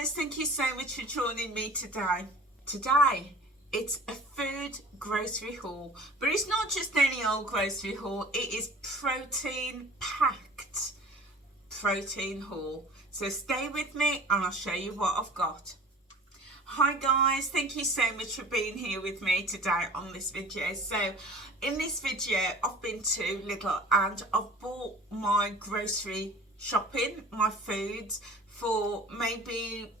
guys, thank you so much for joining me today. Today, it's a food grocery haul, but it's not just any old grocery haul, it is protein packed protein haul. So stay with me and I'll show you what I've got. Hi guys, thank you so much for being here with me today on this video. So in this video, I've been to Lidl and I've bought my grocery shopping, my foods for maybe,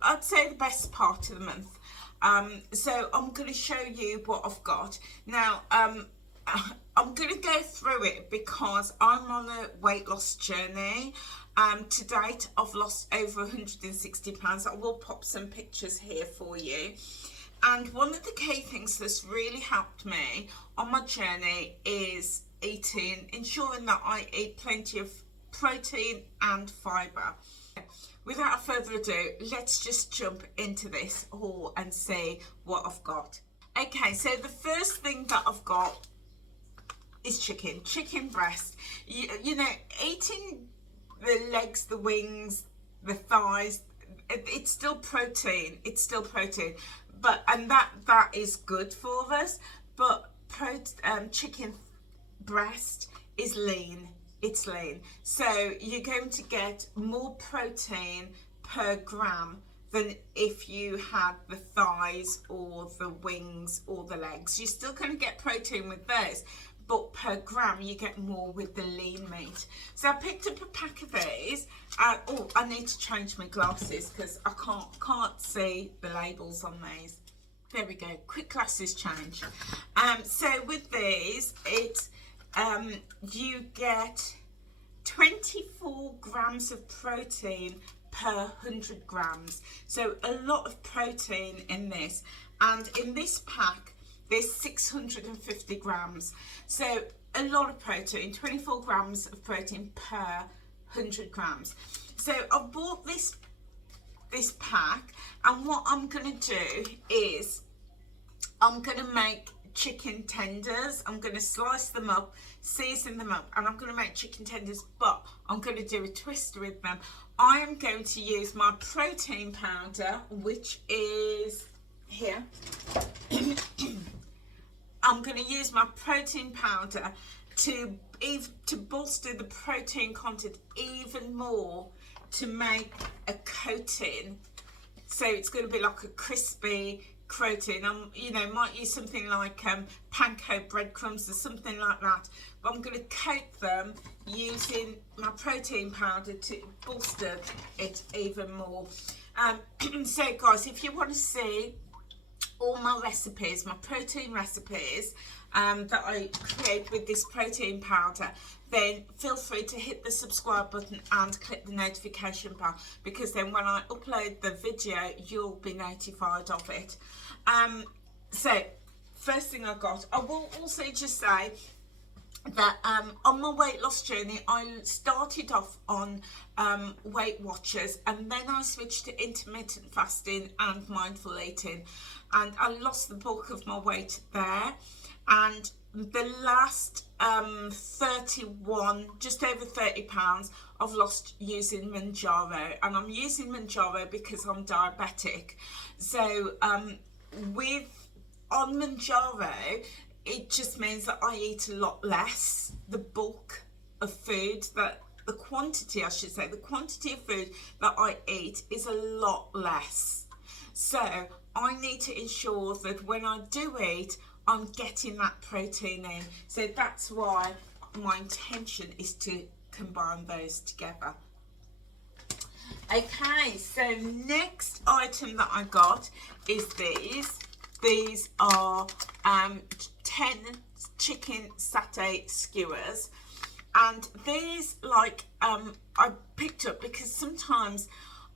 I'd say the best part of the month. So I'm going to show you what I've got. Now, I'm going to go through it because I'm on a weight loss journey. To date, I've lost over 160 pounds. I will pop some pictures here for you. And one of the key things that's really helped me on my journey is ensuring that I eat plenty of protein and fibre. Without further ado, let's just jump into this haul and see what I've got. Okay, so the first thing that I've got is chicken breast. You know, eating the legs, the wings, the thighs, it's still protein. But and that is good for us. But chicken breast is lean. It's lean, so you're going to get more protein per gram than if you had the thighs or the wings or the legs. You're still going to get protein with those, but per gram you get more with the lean meat. So I picked up a pack of these. Oh, I need to change my glasses because I can't see the labels on these. There we go, quick glasses change. So with these, you get 24 grams of protein per 100 grams. So a lot of protein in this. And in this pack, there's 650 grams. So a lot of protein, 24 grams of protein per 100 grams. So I bought this pack, and what I'm going to do is I'm going to make chicken tenders. I'm going to slice them up, season them up, and I'm going to make chicken tenders, but I'm going to do a twist with them. I am going to use my protein powder, which is here. I'm going to use my protein powder to bolster the protein content even more, to make a coating, so it's going to be like a crispy protein. You know, might use something like panko breadcrumbs or something like that, but I'm going to coat them using my protein powder to bolster it even more. So guys, if you want to see all my recipes, my protein recipes that I create with this protein powder, then feel free to hit the subscribe button and click the notification bell, because then when I upload the video, you'll be notified of it. So first thing I got, I will also just say that on my weight loss journey, I started off on Weight Watchers, and then I switched to intermittent fasting and mindful eating, and I lost the bulk of my weight there. And the last 31, just over 30 pounds, I've lost using Mounjaro, and I'm using Mounjaro because I'm diabetic. So on Mounjaro, it just means that I eat a lot less. The bulk of food, the quantity of food that I eat is a lot less. So I need to ensure that when I do eat, I'm getting that protein in. So that's why my intention is to combine those together. Okay, so next item that I got is these. These are 10 chicken satay skewers, and these, like, I picked up because sometimes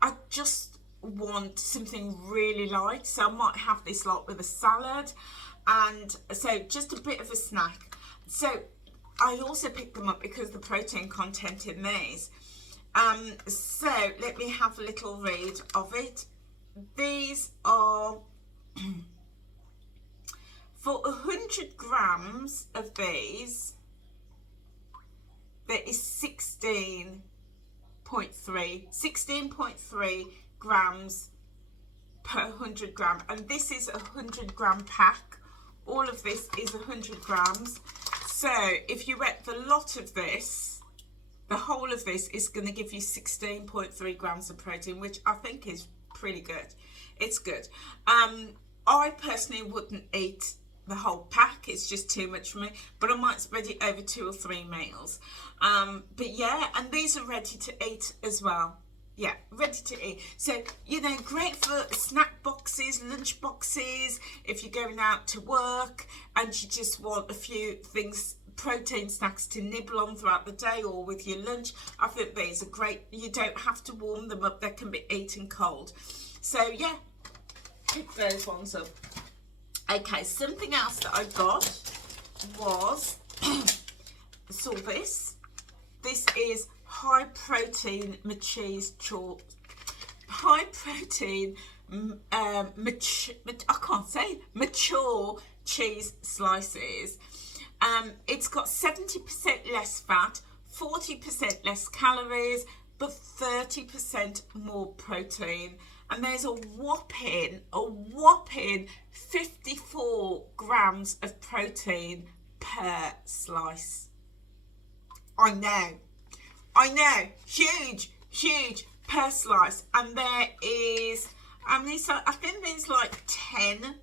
I just want something really light, so I might have this like with a salad, and so just a bit of a snack. So I also picked them up because of the protein content in these. So let me have a little read of it. These are for 100 grams of these, there is 16.3 grams per 100 gram, and this is a 100 gram pack. All of this is 100 grams. So if you ate the lot of this, the whole of this is going to give you 16.3 grams of protein, which I think is pretty good. It's good. I personally wouldn't eat the whole pack, it's just too much for me, but I might spread it over 2 or 3 meals. But yeah, and these are ready to eat as well. Yeah, ready to eat. So, you know, great for snack boxes, lunch boxes, if you're going out to work and you just want a few things, protein snacks to nibble on throughout the day or with your lunch. I think these are great. You don't have to warm them up, they can be eaten cold. So yeah, pick those ones up. Okay, something else that I got was, saw this. This is high protein mature cheese slices. It's got 70% less fat, 40% less calories, but 30% more protein. And there's a whopping 54 grams of protein per slice. I know, huge per slice. And there is, I think there's like 10.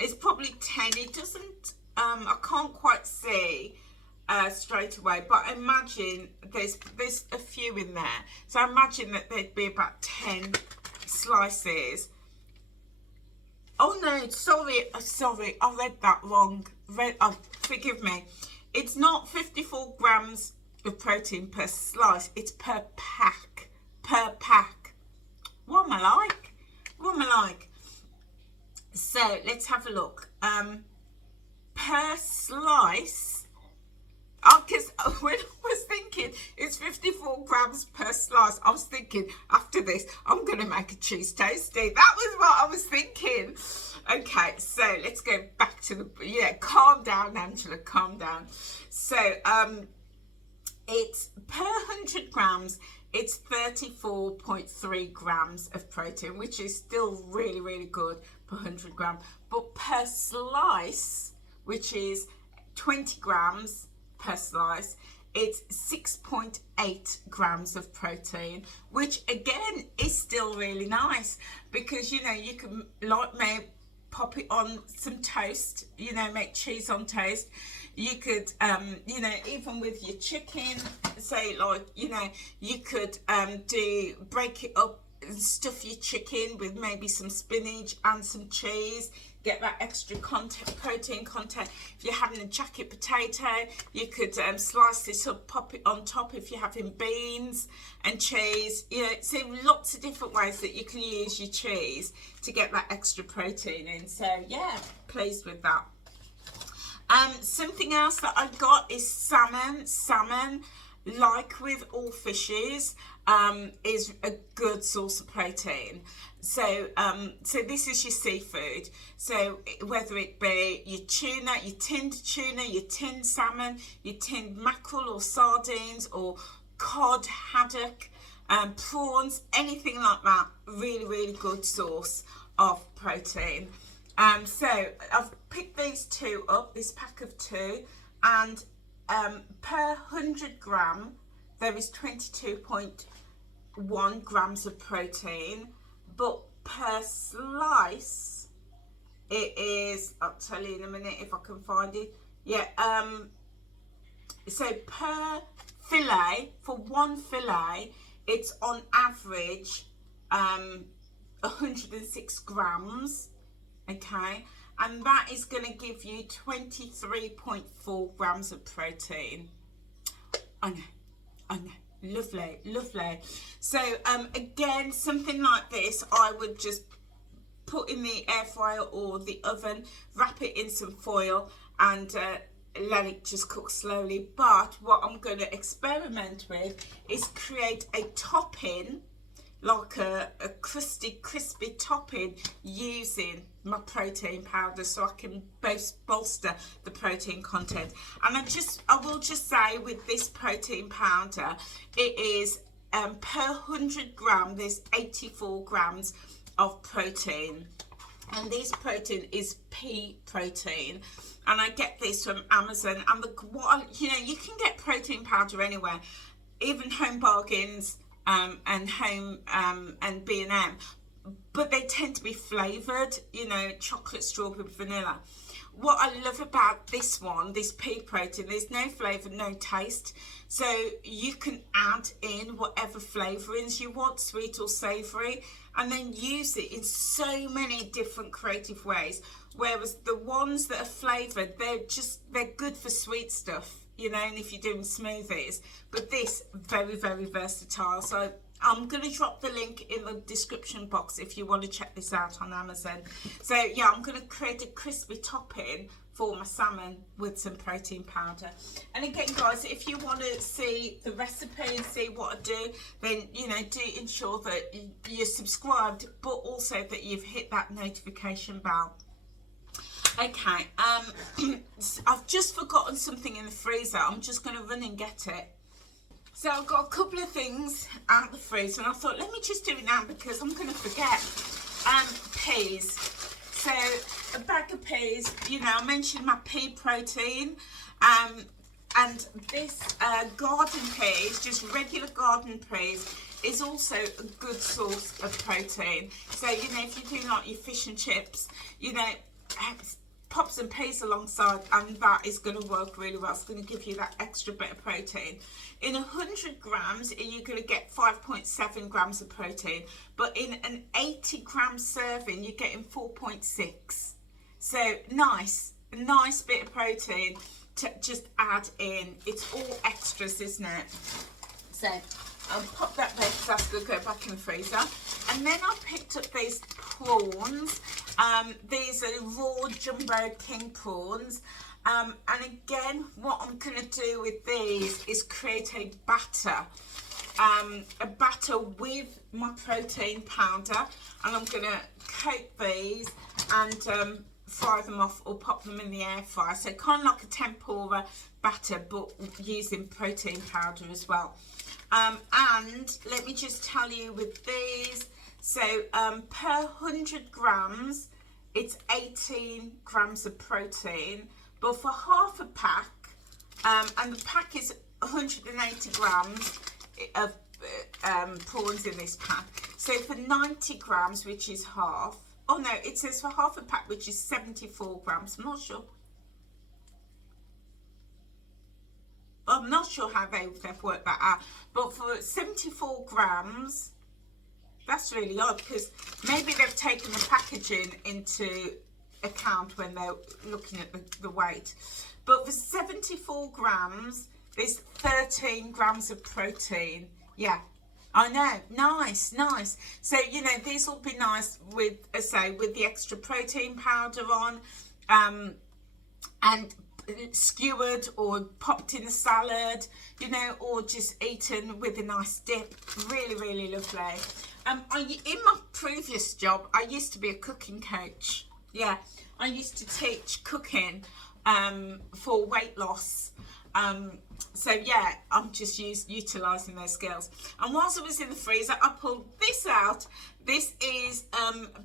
It's probably 10. It doesn't, I can't quite see straight away, but I imagine there's a few in there. So I imagine that there'd be about 10 slices. Oh no, sorry, I read that wrong. Forgive me. It's not 54 grams of protein per slice, it's per pack. What am I like? So let's have a look. Per slice, because when I was thinking it's 54 grams per slice, I was thinking after this I'm gonna make a cheese toastie. That was what I was thinking. Okay, so let's go back to the, calm down, Angela, calm down. So it's per 100 grams, it's 34.3 grams of protein, which is still really good per 100 gram. But per slice, which is 20 grams per slice, it's 6.8 grams of protein, which again is still really nice, because you know you can, like me, pop it on some toast, you know, make cheese on toast. You could you know, even with your chicken, say, like, you know, you could break it up and stuff your chicken with maybe some spinach and some cheese, get that extra protein content. If you're having a jacket potato, you could slice this up, pop it on top if you're having beans and cheese. You know, so lots of different ways that you can use your cheese to get that extra protein in. So yeah, pleased with that. Something else that I got is salmon. Salmon, like with all fishes, is a good source of protein. So so this is your seafood. So whether it be your tuna, your tinned salmon, your tinned mackerel or sardines, or cod, haddock, prawns, anything like that, really good source of protein. So I've picked these two up, this pack of 2, and per 100 gram there is 22.1 grams of protein, but per slice it is, I'll tell you in a minute if I can find it. So per fillet, for one fillet, it's on average 106 grams. Okay, and that is going to give you 23.4 grams of protein. I know, lovely. So again, something like this, I would just put in the air fryer or the oven, wrap it in some foil, and let it just cook slowly. But what I'm going to experiment with is create a topping, like a crispy topping, using my protein powder, so I can bolster the protein content. And I will just say, with this protein powder, it is per 100 gram, there's 84 grams of protein. And this protein is pea protein, and I get this from Amazon. And you can get protein powder anywhere, even Home Bargains and Home and B&M, but they tend to be flavoured, chocolate, strawberry, vanilla. What I love about this one, this pea protein, there's no flavour, no taste. So you can add in whatever flavourings you want, sweet or savoury, and then use it in so many different creative ways. Whereas the ones that are flavoured, they're good for sweet stuff, and if you're doing smoothies. But this, very, very versatile. So I'm going to drop the link in the description box if you want to check this out on Amazon. So yeah, I'm going to create a crispy topping for my salmon with some protein powder. And again, guys, if you want to see the recipe and see what I do, then do ensure that you're subscribed, but also that you've hit that notification bell. Okay, I've just forgotten something in the freezer. I'm just going to run and get it. So I've got a couple of things out of the freezer, and I thought, let me just do it now because I'm going to forget. Peas. So a bag of peas, I mentioned my pea protein, and this garden peas, just regular garden peas, is also a good source of protein. So, if you do like your fish and chips, pop some peas alongside, and that is going to work really well. It's going to give you that extra bit of protein. In 100 grams, you're going to get 5.7 grams of protein, but in an 80 gram serving, you're getting 4.6. So nice bit of protein to just add in. It's all extras, isn't it? So I'll pop that there because that's going to go back in the freezer. And then I picked up these prawns. These are raw jumbo king prawns. And again, what I'm going to do with these is create a batter with my protein powder, and I'm going to coat these and fry them off or pop them in the air fryer. So kind of like a tempura batter, but using protein powder as well. And let me just tell you with these, so per 100 grams, it's 18 grams of protein, but for half a pack, and the pack is 180 grams of prawns in this pack. So for 90 grams, which is half, oh no, it says for half a pack, which is 74 grams. I'm not sure how they've worked that out, but for 74 grams, that's really odd, because maybe they've taken the packaging into account when they're looking at the weight. But for 74 grams, there's 13 grams of protein. Yeah, I know, nice. So, these will be nice with, with the extra protein powder on, and skewered or popped in a salad, or just eaten with a nice dip. Really, really lovely. In my previous job, I used to be a cooking coach. Yeah, I used to teach cooking for weight loss. So yeah, I'm just utilising those skills. And whilst I was in the freezer, I pulled this out. This is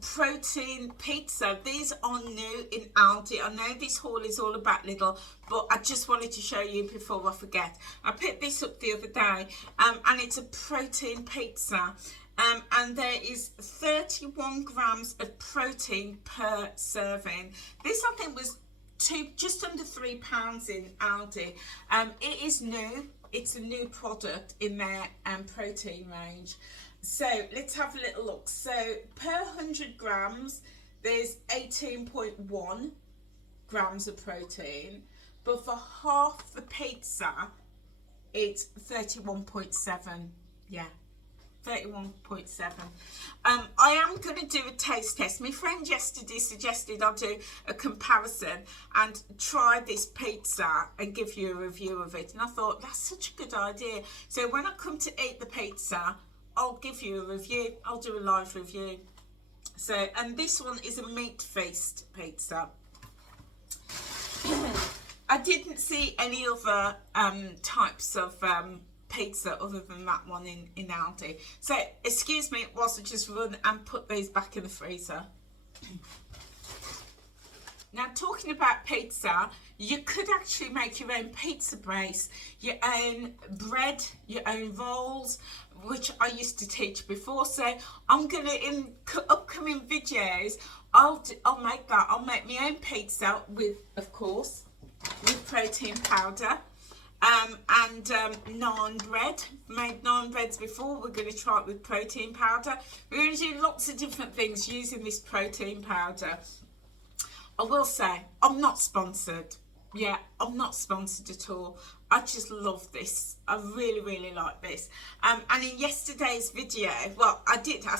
protein pizza. These are new in Aldi. I know this haul is all about Lidl, but I just wanted to show you before I forget. I picked this up the other day, and it's a protein pizza. And there is 31 grams of protein per serving. This, I think, was just under £3 in Aldi. It is new. It's a new product in their protein range. So let's have a little look. So per 100 grams, there's 18.1 grams of protein, but for half the pizza, it's 31.7. Yeah. 31.7. I am going to do a taste test. My friend yesterday suggested I do a comparison and try this pizza and give you a review of it, and I thought that's such a good idea. So when I come to eat the pizza, I'll give you a review. I'll do a live review. So, and this one is a meat feast pizza. I didn't see any other types of pizza other than that one in Aldi. So excuse me whilst I just run and put these back in the freezer. Now, talking about pizza, you could actually make your own pizza base, your own bread, your own rolls, which I used to teach before. So I'm gonna, in upcoming videos, I'll make that. I'll make my own pizza with, of course, with protein powder. And naan bread. Made naan breads before. We're going to try it with protein powder. We're going to do lots of different things using this protein powder. I will say, I'm not sponsored. Yeah, I'm not sponsored at all. I just love this. I really, really like this. And in yesterday's video, well, I did a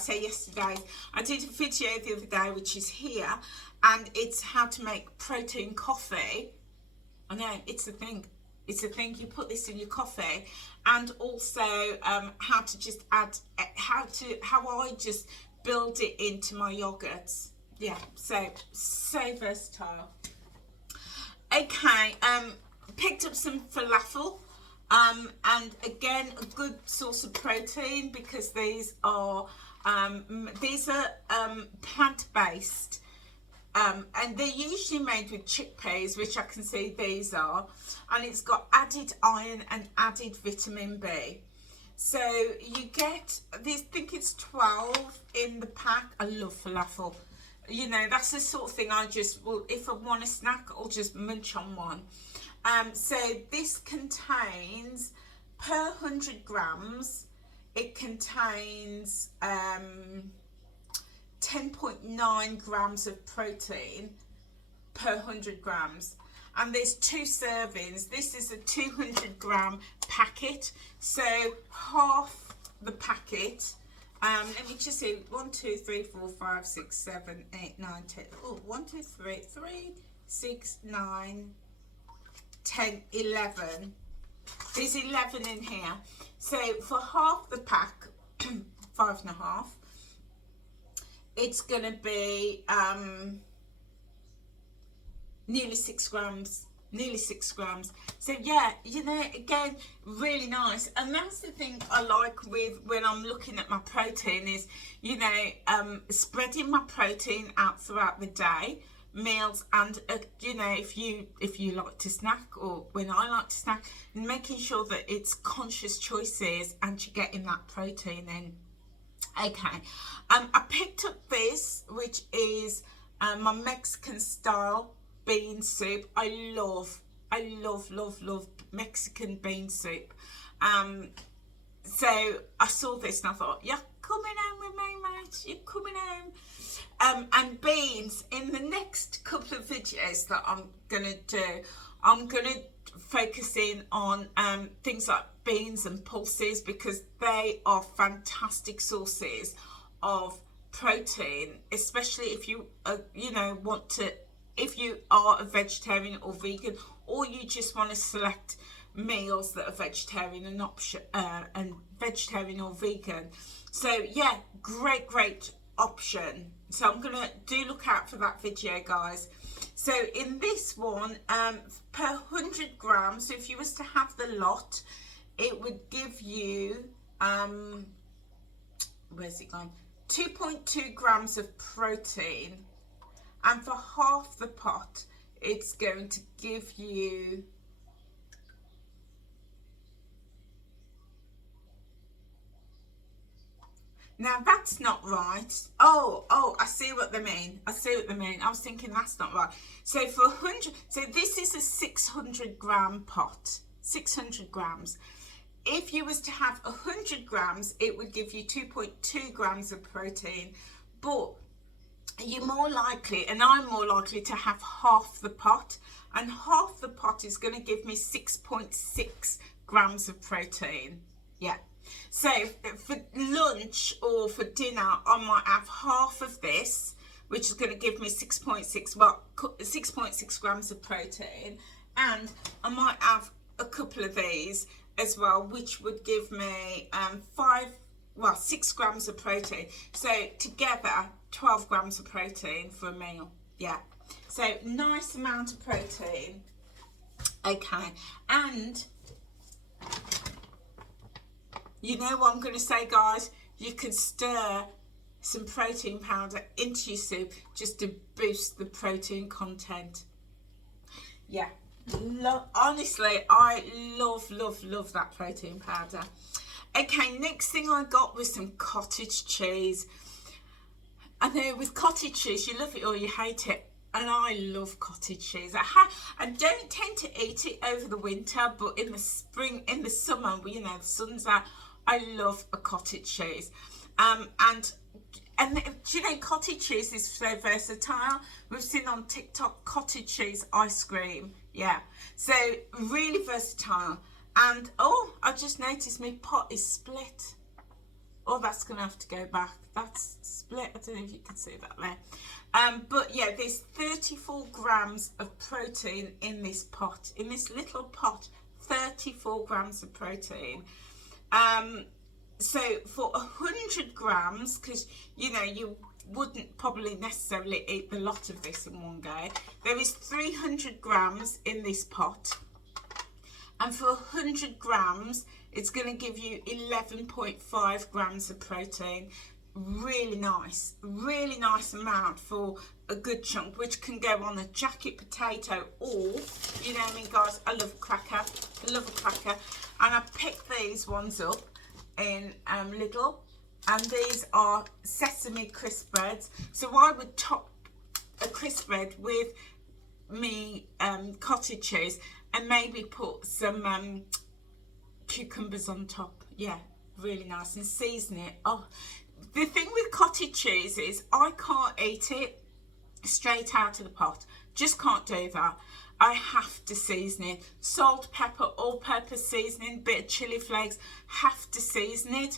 video the other day, which is here, and it's how to make protein coffee. I know, it's a thing. It's a thing. You put this in your coffee, and also how to just add, how I just build it into my yogurts. Yeah, so versatile. Okay, picked up some falafel, and again a good source of protein because these are plant-based. And they're usually made with chickpeas, which I can see these are, and it's got added iron and added vitamin B. So you get this, I think it's 12 in the pack. I love falafel. You know, that's the sort of thing I just, well, if I want a snack, I'll just munch on one. So this contains, per 100 grams, it contains 10.9 grams of protein per 100 grams, and there's 2 servings. This is a 200 gram packet, so half the packet. Let me just see, 1 2 3 4 5 6 7 8 9 10. Oh, 1 2 3 3 6 9 10 11. There's 11 in here. So for half the pack, 5.5, it's gonna be nearly 6 grams. So yeah, you know, again, really nice. And that's the thing I like with when I'm looking at my protein is, you know, spreading my protein out throughout the day, meals, and you know, if you like to snack, or when I like to snack, and making sure that it's conscious choices and you're getting that protein in. Okay, I picked up this, which is my Mexican style bean soup. I love Mexican bean soup. So I saw this and I thought, you're coming home with me, mate. You're coming home. And beans, in the next couple of videos that I'm gonna do, I'm gonna focus in on things like beans and pulses, because they are fantastic sources of protein, especially if you you know, want to, if you are a vegetarian or vegan, or you just want to select meals that are vegetarian and vegetarian or vegan. So yeah, great option. So I'm gonna look out for that video, guys. So in this one, per 100 grams, so if you was to have the lot, it would give you where's it gone, 2.2 grams of protein. And for half the pot, it's going to give you now that's not right. Oh, I see what they mean. I was thinking that's not right. So for 100, so this is a 600 gram pot, 600 grams. If you was to have 100 grams, it would give you 2.2 grams of protein, but you're more likely, and I'm more likely, to have half the pot, and half the pot is going to give me 6.6 grams of protein. Yeah. So for lunch or for dinner, I might have half of this, which is going to give me 6.6 grams of protein, and I might have a couple of these as well, which would give me 6 grams of protein. So together, 12 grams of protein for a meal. Yeah, so nice amount of protein. Okay, and you know what I'm going to say, guys? You can stir some protein powder into your soup just to boost the protein content. Yeah, honestly, I love that protein powder. Okay, next thing I got was some cottage cheese. I know with cottage cheese, you love it or you hate it. And I love cottage cheese. I don't tend to eat it over the winter, but in the spring, in the summer, you know, the sun's out, I love a cottage cheese. And do you know, cottage cheese is so versatile. We've seen on TikTok cottage cheese ice cream. Yeah, so really versatile. And oh, I just noticed my pot is split. Oh, that's gonna have to go back. That's split. I don't know if you can see that there. But yeah, there's 34 grams of protein in this pot, in this little pot. 34 grams of protein. So for 100 grams, because you know you wouldn't probably necessarily eat the lot of this in one go, there is 300 grams in this pot, and for 100 grams it's going to give you 11.5 grams of protein. Really nice amount for a good chunk, which can go on a jacket potato, or, you know me guys, I love a cracker, and I picked these ones up in Lidl, and these are sesame crisp breads. So I would top a crisp bread with me cottage cheese and maybe put some cucumbers on top. Yeah, really nice, and season it. Oh, the thing with cottage cheese is I can't eat it straight out of the pot. Just can't do that. I have to season it. Salt, pepper, all-purpose seasoning, bit of chili flakes. Have to season it,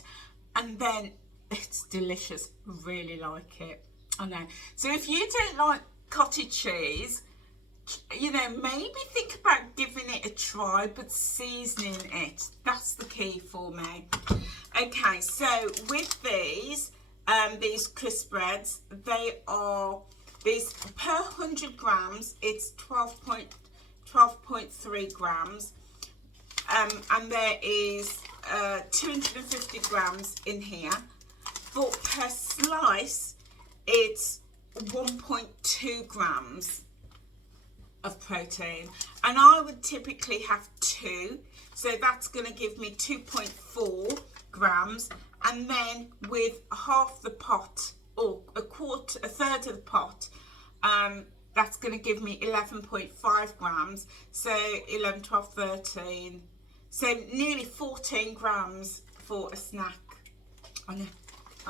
and then it's delicious. Really like it. I know. So if you don't like cottage cheese, you know, maybe think about giving it a try, but seasoning it, that's the key for me. Okay, so with these crisp breads, they are, these per 100 grams, it's 12.3 grams, and there is 250 grams in here, but per slice, it's 1.2 grams of protein, and I would typically have 2, so that's going to give me 2.4 grams, and then with half the pot, or a third of the pot, that's going to give me 11.5 grams, so 11, 12, 13, so nearly 14 grams for a snack. I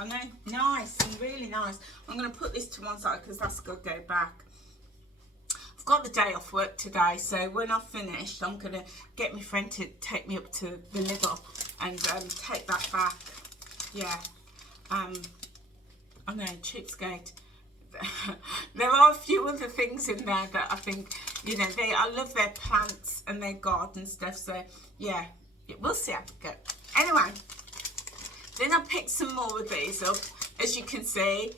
know, nice, really nice. I'm going to put this to one side because that's going to go back. I've got the day off work today, so when I've finished, I'm going to get my friend to take me up to the Lidl and take that back. Yeah, I know, cheapskate. There are a few other things in there that I think, you know, I love their plants and their garden stuff, so yeah, we'll see how it goes. Anyway, then I picked some more of these up. As you can see,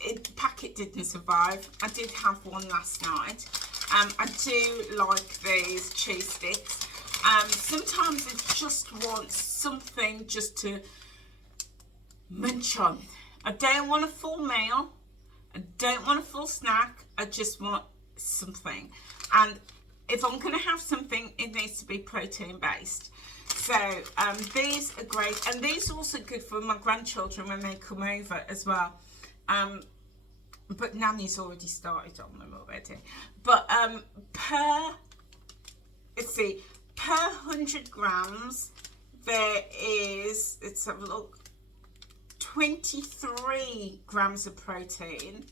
the packet didn't survive. I did have one last night. I do like these cheese sticks. Sometimes I just want something just to munch on. I don't want a full meal. I don't want a full snack. I just want something. And if I'm going to have something, it needs to be protein based. So these are great, and these are also good for my grandchildren when they come over as well. But Nanny's already started on them already. But per 100 grams, there is, let's have a look, 23 grams of protein,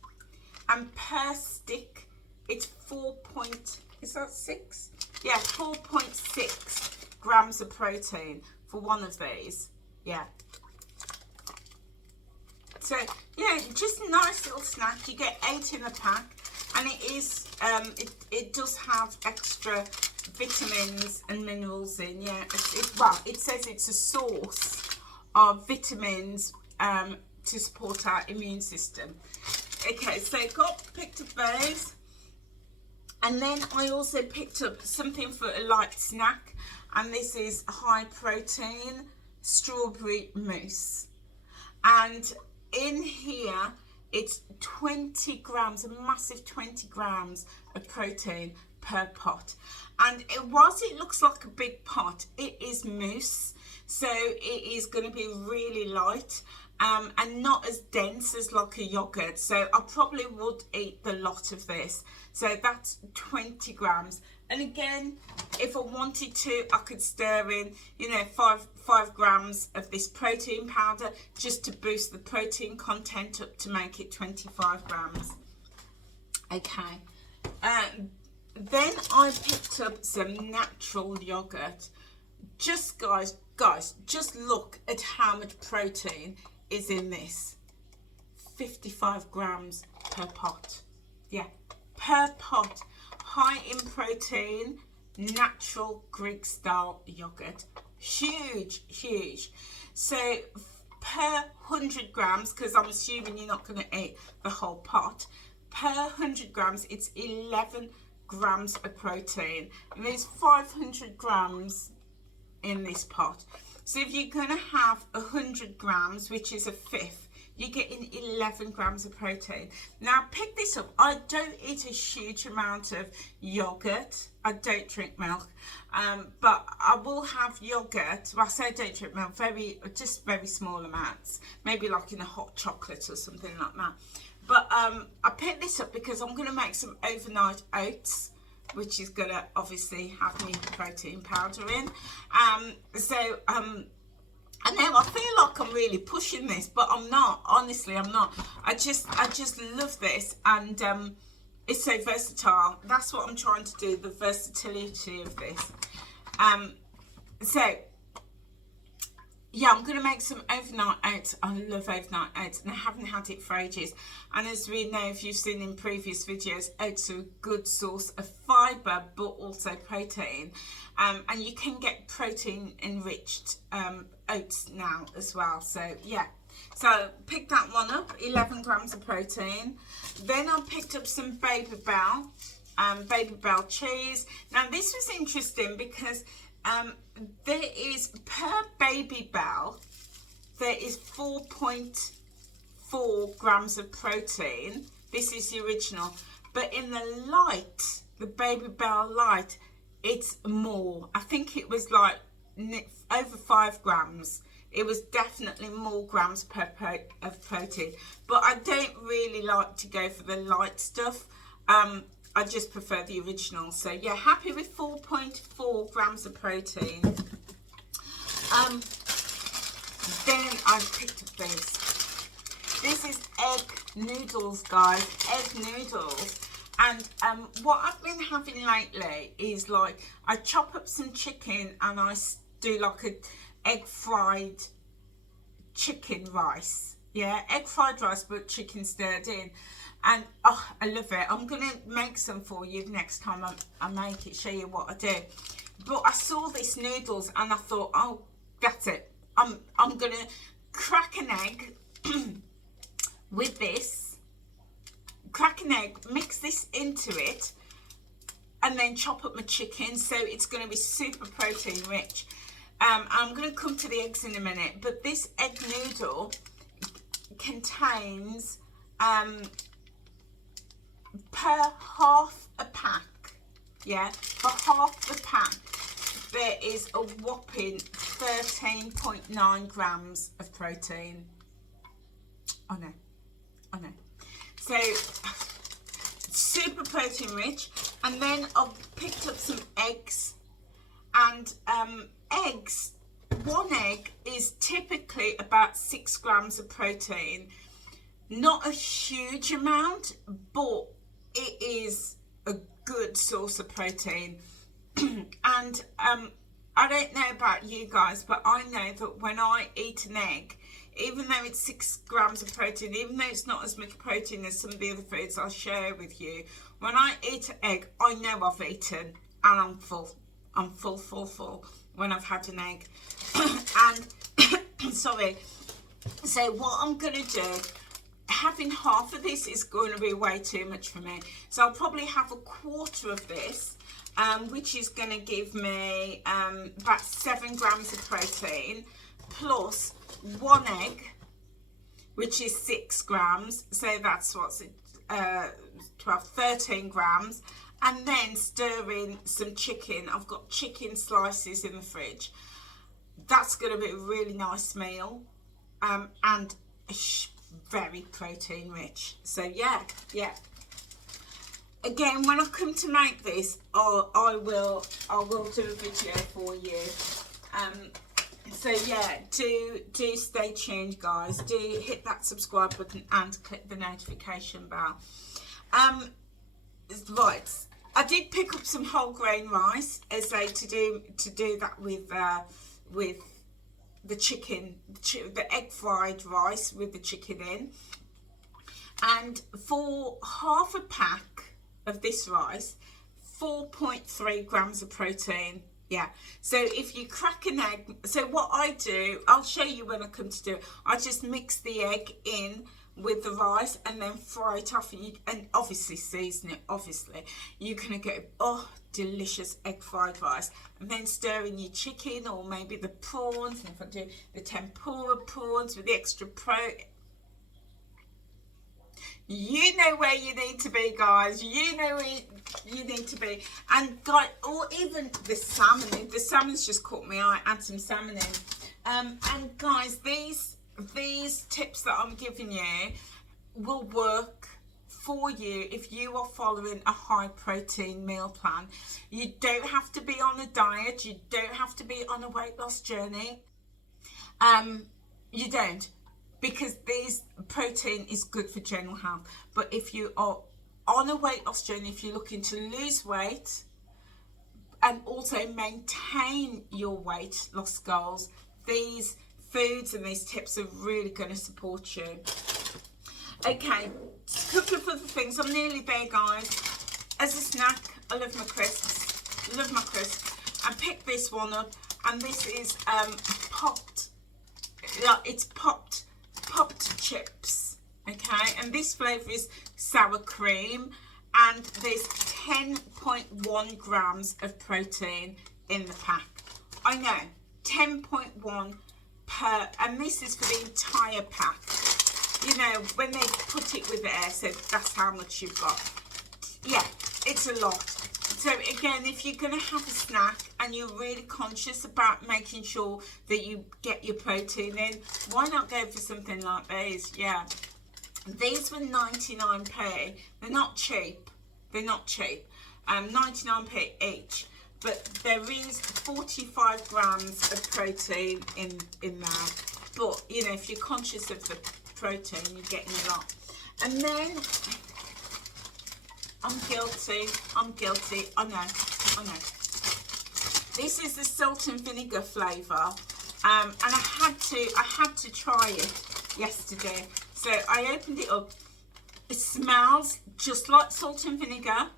and per stick it's 4.6 grams of protein for one of these. Yeah, so yeah, just a nice little snack. You get 8 in a pack, and it is it does have extra vitamins and minerals in. Yeah, it says it's a source of vitamins to support our immune system. Okay, so picked up those, and then I also picked up something for a light snack, and this is high protein strawberry mousse. And in here, it's 20 grams, a massive 20 grams of protein per pot. And whilst it looks like a big pot, it is mousse. So it is going to be really light and not as dense as like a yogurt. So I probably would eat the lot of this. So that's 20 grams. And again, if I wanted to, I could stir in, you know, five grams of this protein powder just to boost the protein content up to make it 25 grams. Okay. Then I picked up some natural yogurt. Just guys, just look at how much protein is in this. 55 grams per pot. Yeah, per pot. High in protein, natural Greek style yogurt. Huge, huge. So per 100 grams, because I'm assuming you're not going to eat the whole pot, per 100 grams, it's 11 grams of protein. And there's 500 grams in this pot. So if you're going to have 100 grams, which is a fifth, you're getting 11 grams of protein. Now pick this up. I don't eat a huge amount of yogurt. I don't drink milk, but I will have yogurt. Well, I say I don't drink milk, just very small amounts, maybe like in a hot chocolate or something like that. But I picked this up because I'm going to make some overnight oats, which is going to obviously have me protein powder in. I know I feel like I'm really pushing this, but I'm not. Honestly, I'm not. I just love this, and it's so versatile. That's what I'm trying to do, the versatility of this. So yeah, I'm going to make some overnight oats. I love overnight oats, and I haven't had it for ages. And as we know, if you've seen in previous videos, oats are a good source of fibre, but also protein. And you can get protein enriched oats now as well. So yeah, so pick that one up, 11 grams of protein. Then I picked up some Baby Bell cheese. Now this was interesting because there is, per Baby Bell, there is 4.4 grams of protein. This is the original, but in the light, the Baby Bell light, it's more. I think it was like over 5 grams. It was definitely more grams per of protein, but I don't really like to go for the light stuff. I just prefer the original. So yeah, happy with 4.4 grams of protein. Then I picked up this. This is egg noodles, guys. Egg noodles. And what I've been having lately is, like, I chop up some chicken and I do like a egg fried chicken rice. Yeah, egg fried rice, but chicken stirred in. And oh, I love it. I'm going to make some for you next time I make it, show you what I do. But I saw this noodles and I thought, oh, that's it. I'm going to crack an egg with this. Crack an egg, mix this into it, and then chop up my chicken. So it's going to be super protein rich. I'm going to come to the eggs in a minute, but this egg noodle contains per half a pack, yeah, for half the pack there is a whopping 13.9 grams of protein. I know. So super protein rich. And then I've picked up some eggs, and eggs, one egg is typically about 6 grams of protein. Not a huge amount, but it is a good source of protein. And I don't know about you guys, but I know that when I eat an egg, even though it's 6 grams of protein, even though it's not as much protein as some of the other foods I'll share with you, when I eat an egg, I know I've eaten and I'm full. I'm full when I've had an egg. And sorry. So what I'm going to do, having half of this is going to be way too much for me. So I'll probably have a quarter of this, which is going to give me about 7 grams of protein. plus 1 egg, which is 6 grams. So that's what's 13 grams. And then stir in some chicken. I've got chicken slices in the fridge. That's going to be a really nice meal, and very protein rich. So yeah. Again, when I come to make this, I will do a video for you. So yeah, do stay tuned, guys. Do hit that subscribe button and click the notification bell. Right, I did pick up some whole grain rice as to do that with the chicken, the egg fried rice with the chicken in. And for half a pack of this rice, 4.3 grams of protein. Yeah, so if you crack an egg, so what I do, I'll show you when I come to do it. I just mix the egg in with the rice and then fry it off, and obviously season it. Obviously you're gonna get delicious egg fried rice, and then stir in your chicken or maybe the prawns. And if I do the tempura prawns with the extra you know where you need to be, guys. You know where you need to be. And guys, or even the salmon. The salmon's just caught my eye. Add some salmon in. And guys, these tips that I'm giving you will work for you if you are following a high protein meal plan. You don't have to be on a diet. You don't have to be on a weight loss journey. You don't. Because protein is good for general health. But if you are on a weight loss journey, if you're looking to lose weight and also maintain your weight loss goals, these foods and these tips are really going to support you. Okay, a couple of other things. I'm nearly there, guys. As a snack, I love my crisps. Love my crisps. I picked this one up, and this is popped. It's popped chips, okay, and this flavour is sour cream, and there's 10.1 grams of protein in the pack. I know, 10.1 per, and this is for the entire pack. You know, when they put it with the air, so that's how much you've got. Yeah, it's a lot. So again, if you're going to have a snack and you're really conscious about making sure that you get your protein in, why not go for something like these? Yeah, these were 99p. They're not cheap. They're not cheap. 99p each. But there is 45 grams of protein in there. But you know, if you're conscious of the protein, you're getting a lot. And then I'm guilty, I know. This is the salt and vinegar flavour, and I had to try it yesterday. So I opened it up. It smells just like salt and vinegar.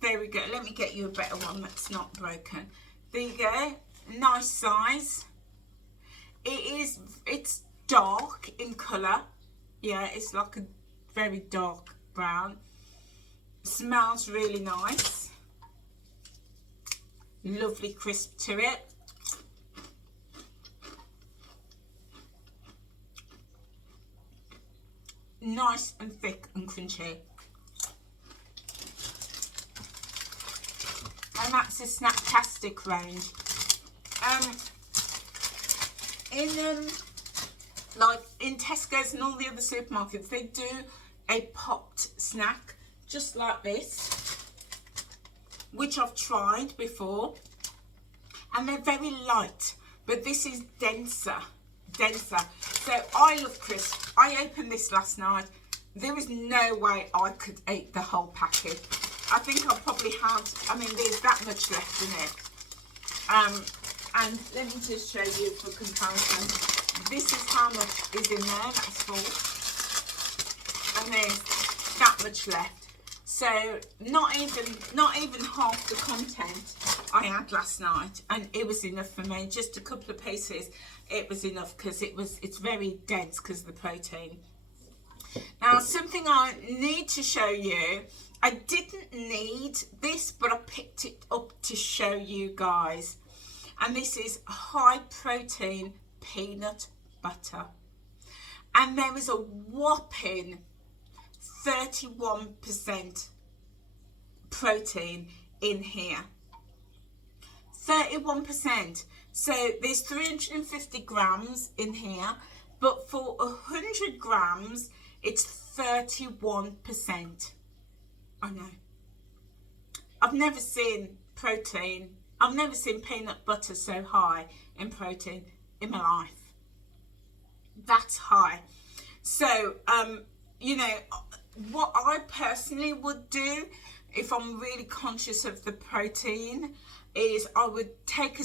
There we go. Let me get you a better one that's not broken. There you go. Nice size. It's dark in colour. Yeah, it's like a very dark brown. Smells really nice. Lovely crisp to it. Nice and thick and crunchy. And that's the Snacktastic range. Like in Tesco's and all the other supermarkets, they do a popped snack just like this, which I've tried before, and they're very light, but this is denser. So I love crisps. I opened this last night. There was no way I could eat the whole packet. I think I probably had, I mean, there's that much left in it. And let me just show you for comparison. This is how much is in there, that's full. And there's that much left. So not even half the content I had last night, and it was enough for me. Just a couple of pieces, it was enough because it's very dense because of the protein. Now, something I need to show you. I didn't need this, but I picked it up to show you guys. And this is high protein peanut butter. And there is a whopping 31% protein in here. 31%. So there's 350 grams in here, but for 100 grams, it's 31%. I know. I've never seen peanut butter so high in protein in my life. That's high. So, you know, what I personally would do if I'm really conscious of the protein is I would take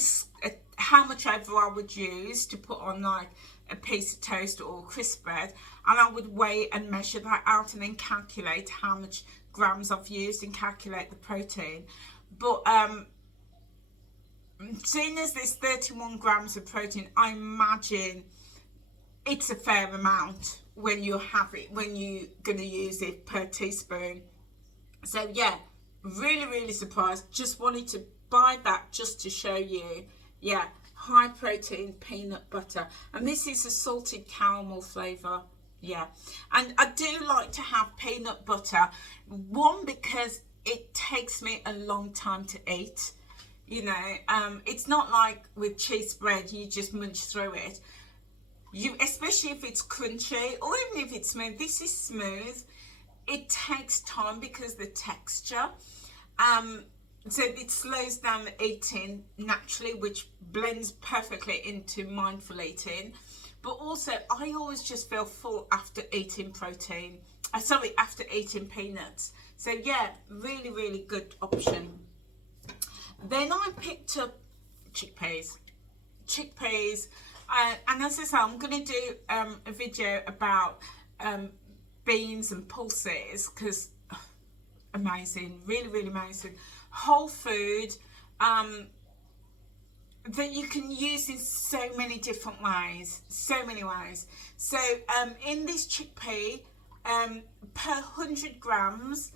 how much ever I would use to put on like a piece of toast or crisp bread, and I would weigh and measure that out and then calculate how much grams I've used and calculate the protein. But seeing as there's 31 grams of protein, I imagine it's a fair amount when you have it, when you're going to use it per teaspoon. So yeah, really surprised. Just wanted to buy that just to show you. Yeah, high protein peanut butter, and this is a salted caramel flavour. Yeah, and I do like to have peanut butter, one, because it takes me a long time to eat. You know, it's not like with cheese bread, you just munch through it. Especially if it's crunchy or even if it's smooth. This is smooth. It takes time because the texture. So it slows down the eating naturally, which blends perfectly into mindful eating. But also, I always just feel full after eating protein. After eating peanuts. So yeah, really good option. Then I picked up chickpeas. And as I say, I'm going to do a video about beans and pulses, because amazing, really amazing. Whole food that you can use in so many different ways, So in this chickpea, per 100 grams,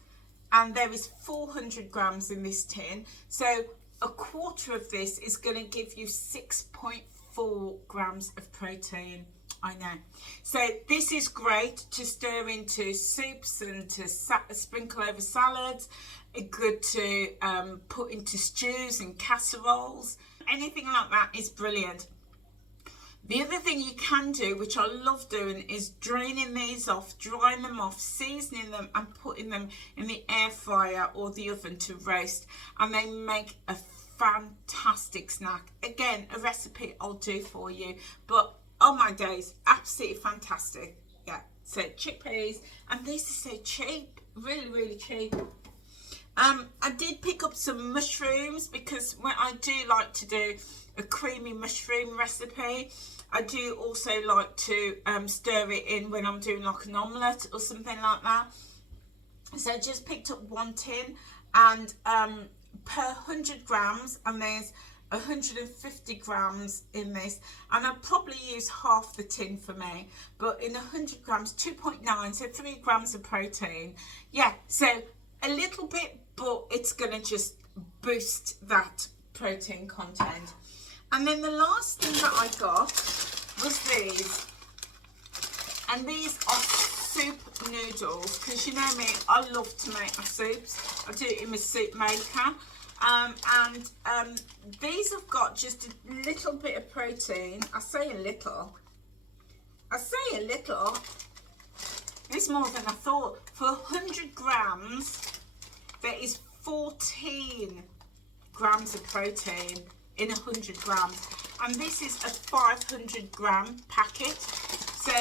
and there is 400 grams in this tin, so a quarter of this is going to give you 6.4 grams of protein. I know. So this is great to stir into soups and to sprinkle over salads. Good to put into stews and casseroles. Anything like that is brilliant. The other thing you can do, which I love doing, is draining these off, drying them off, seasoning them and putting them in the air fryer or the oven to roast, and they make a fantastic snack. Again, a recipe I'll do for you, but oh my days, absolutely fantastic. Yeah, so chickpeas, and this is so cheap, really cheap. I did pick up some mushrooms, because when I do like to do a creamy mushroom recipe, I do also like to stir it in when I'm doing like an omelette or something like that. So I just picked up one tin, and per 100 grams, and there's 150 grams in this, and I'll probably use half the tin for me, but in 100 grams, 2.9, so 3 grams of protein. Yeah, so a little bit, but it's gonna just boost that protein content. And then the last thing that I got was these, and these are soup noodles, because you know me, I love to make my soups. I do it in my soup maker. These have got just a little bit of protein. I say a little. It's more than I thought. For 100 grams, there is 14 grams of protein in 100 grams. And this is a 500 gram packet. So,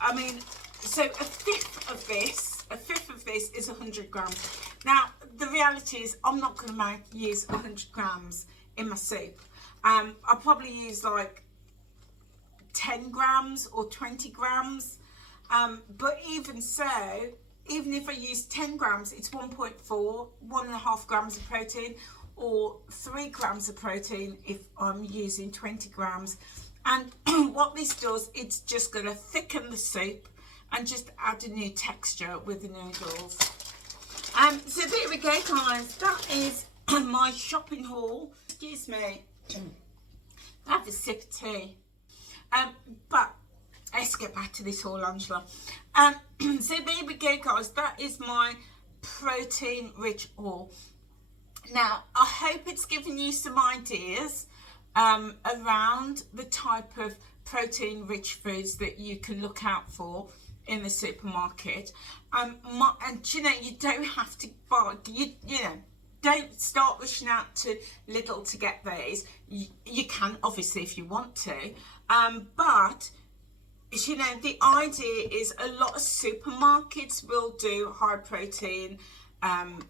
I mean, so a fifth of this is 100 grams. Now, the reality is I'm not going to use 100 grams in my soup. I'll probably use like 10 grams or 20 grams. But even so, even if I use 10 grams, it's 1.5 grams of protein, or 3 grams of protein if I'm using 20 grams. And what this does, it's just going to thicken the soup and just add a new texture with the noodles. So there we go, guys. That is my shopping haul. Excuse me. Have a sip of tea. But let's get back to this haul, Angela. So there we go, guys. That is my protein rich haul. Now, I hope it's given you some ideas around the type of protein rich foods that you can look out for in the supermarket. And you know, you don't have to buy, you know, don't start rushing out to Lidl to get these. You can, obviously, if you want to, but you know, the idea is a lot of supermarkets will do high protein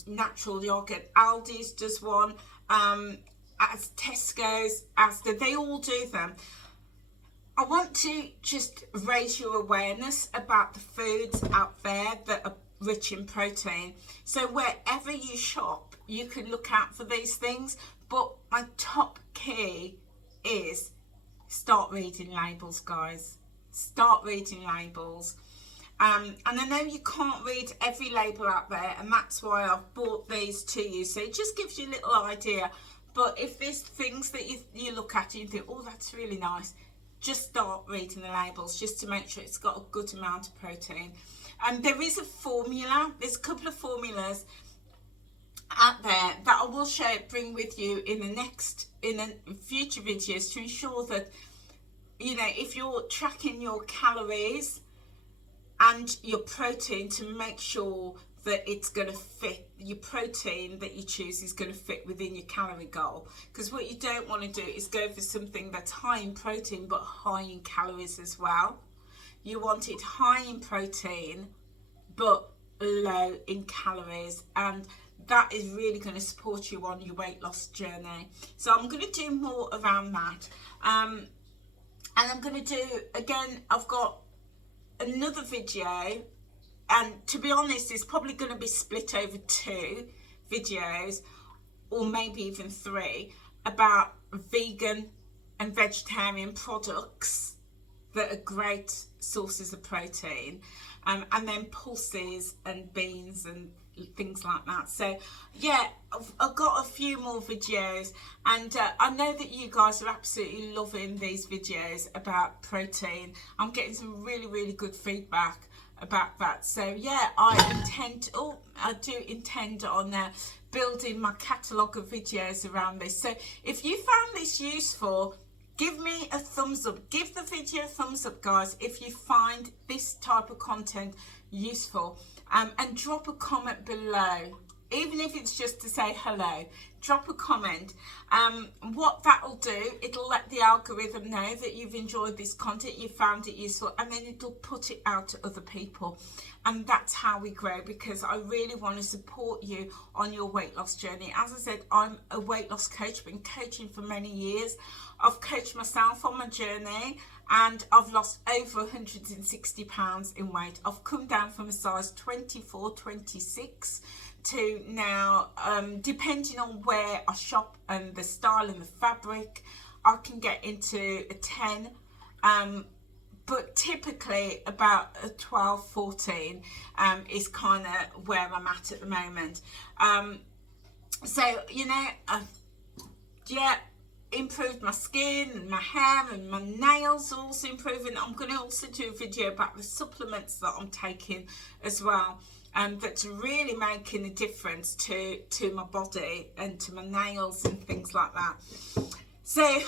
natural yogurt. Aldi's does one, as Tesco's, Asda, they all do them. I want to just raise your awareness about the foods out there that are rich in protein. So wherever you shop, you can look out for these things. But my top key is start reading labels, guys. Start reading labels. And I know you can't read every label out there, and that's why I've brought these to you. So it just gives you a little idea. But if there's things that you look at and you think, oh, that's really nice, just start reading the labels just to make sure it's got a good amount of protein. And there is a formula, there's a couple of formulas out there that I will bring with you in future videos to ensure that, you know, if you're tracking your calories and your protein, to make sure that it's going to fit, your protein that you choose is going to fit within your calorie goal. Because what you don't want to do is go for something that's high in protein but high in calories as well. You want it high in protein but low in calories, and that is really going to support you on your weight loss journey. So I'm going to do more around that, and I'm going to do, again, I've got another video, and to be honest, it's probably going to be split over 2 videos, or maybe even 3, about vegan and vegetarian products that are great sources of protein, and then pulses and beans and things like that. So yeah, I've got a few more videos, and I know that you guys are absolutely loving these videos about protein. I'm getting some really good feedback about that. So yeah, I do intend on building my catalogue of videos around this. So if you found this useful, give me a thumbs up. Give the video a thumbs up, guys, if you find this type of content useful, and drop a comment below, even if it's just to say hello. Drop a comment. What that'll do, it'll let the algorithm know that you've enjoyed this content, you found it useful, and then it'll put it out to other people. And that's how we grow, because I really want to support you on your weight loss journey. As I said, I'm a weight loss coach, been coaching for many years. I've coached myself on my journey, and I've lost over 160 pounds in weight. I've come down from a size 24, 26 to now, depending on where I shop and the style and the fabric, I can get into a 10, but typically about a 12, 14 is kind of where I'm at the moment. So, you know, yeah, improved my skin and my hair and my nails are also improving. I'm going to also do a video about the supplements that I'm taking as well, that's really making a difference to my body and to my nails and things like that. So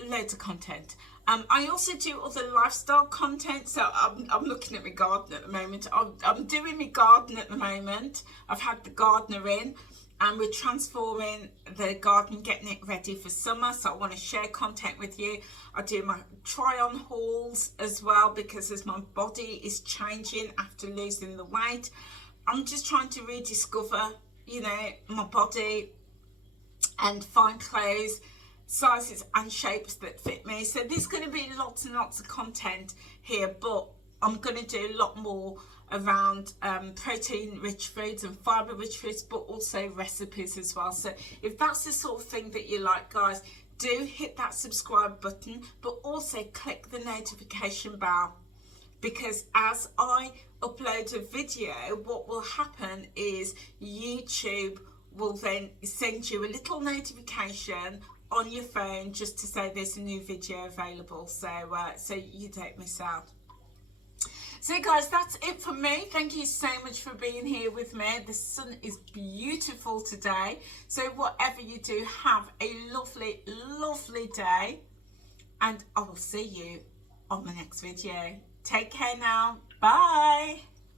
loads of content. I also do other lifestyle content. So I'm looking at my garden at the moment. I'm doing my garden at the moment. I've had the gardener in, and we're transforming the garden, getting it ready for summer. So I want to share content with you. I do my try on hauls as well, because as my body is changing after losing the weight, I'm just trying to rediscover, you know, my body and find clothes, sizes and shapes that fit me. So there's going to be lots and lots of content here, but I'm going to do a lot more around protein rich foods and fibre rich foods, but also recipes as well. So if that's the sort of thing that you like, guys, do hit that subscribe button, but also click the notification bell, because as I upload a video, what will happen is YouTube will then send you a little notification on your phone just to say there's a new video available, so you don't miss out. So guys, that's it for me. Thank you so much for being here with me. The sun is beautiful today, so whatever you do, have a lovely, lovely day, and I will see you on the next video. Take care now. Bye.